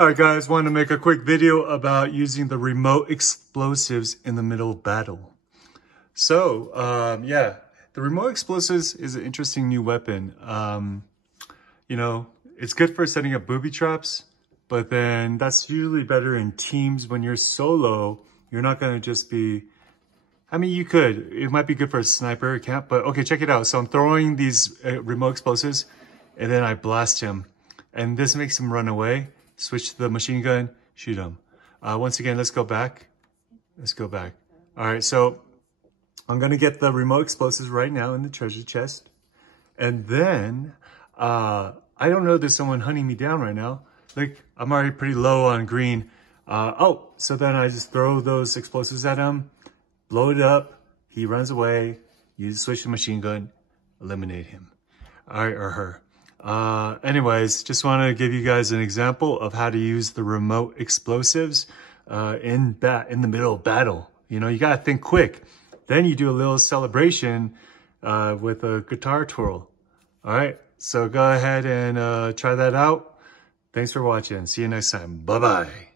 All right, guys, want to make a quick video about using the remote explosives in the middle of battle. So, yeah, the remote explosives is an interesting new weapon. You know, it's good for setting up booby traps, but then that's usually better in teams. When you're solo, you're not going to just be, I mean, you could. It might be good for a sniper camp, but okay, check it out. So I'm throwing these remote explosives, and then I blast him. And this makes him run away. Switch to the machine gun, shoot him. Once again, let's go back. Let's go back. All right, so I'm gonna get the remote explosives right now in the treasure chest. And then, I don't know, there's someone hunting me down right now. Like, I'm already pretty low on green. So then I just throw those explosives at him, blow it up, he runs away, you switch the machine gun, eliminate him. All right, or her. Anyways, just want to give you guys an example of how to use the remote explosives in the middle of battle. You know, you got to think quick. Then you do a little celebration with a guitar twirl. All right, so go ahead and try that out. Thanks for watching. See you next time. Bye-bye.